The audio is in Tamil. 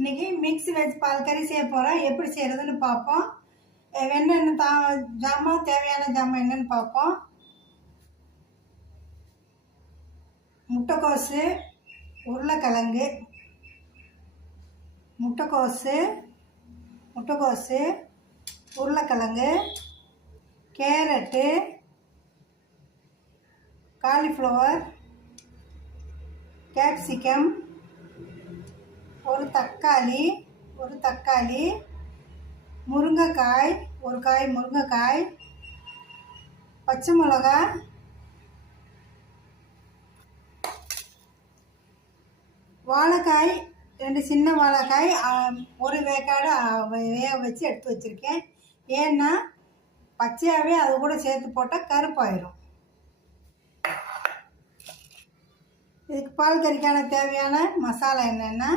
இன்றைக்கி மிக்ஸ் வெஜ் பால் கறி செய்ய போகிறோம். எப்படி செய்கிறதுன்னு பார்ப்போம். என்னென்ன ஜாமான் தேவையான ஜாமான் என்னென்னு பார்ப்போம். முட்டைக்கோசு, உருளைக்கிழங்கு, முட்டைக்கோசு, உருளைக்கிழங்கு, கேரட்டு, காலிஃப்ளவர், கேப்சிகம், ஒரு தக்காளி, முருங்கைக்காய், ஒரு காய் முருங்கைக்காய், பச்சை மிளகா, வாழைக்காய், 2 சின்ன வாழைக்காய், ஒரு வேக்காடு வேக வச்சு எடுத்து வச்சுருக்கேன். ஏன்னா பச்சையாகவே அது கூட சேர்த்து போட்டால் கருப்பாயிடும். இதுக்கு பால் கறிக்கான தேவையான மசாலா என்னென்னா,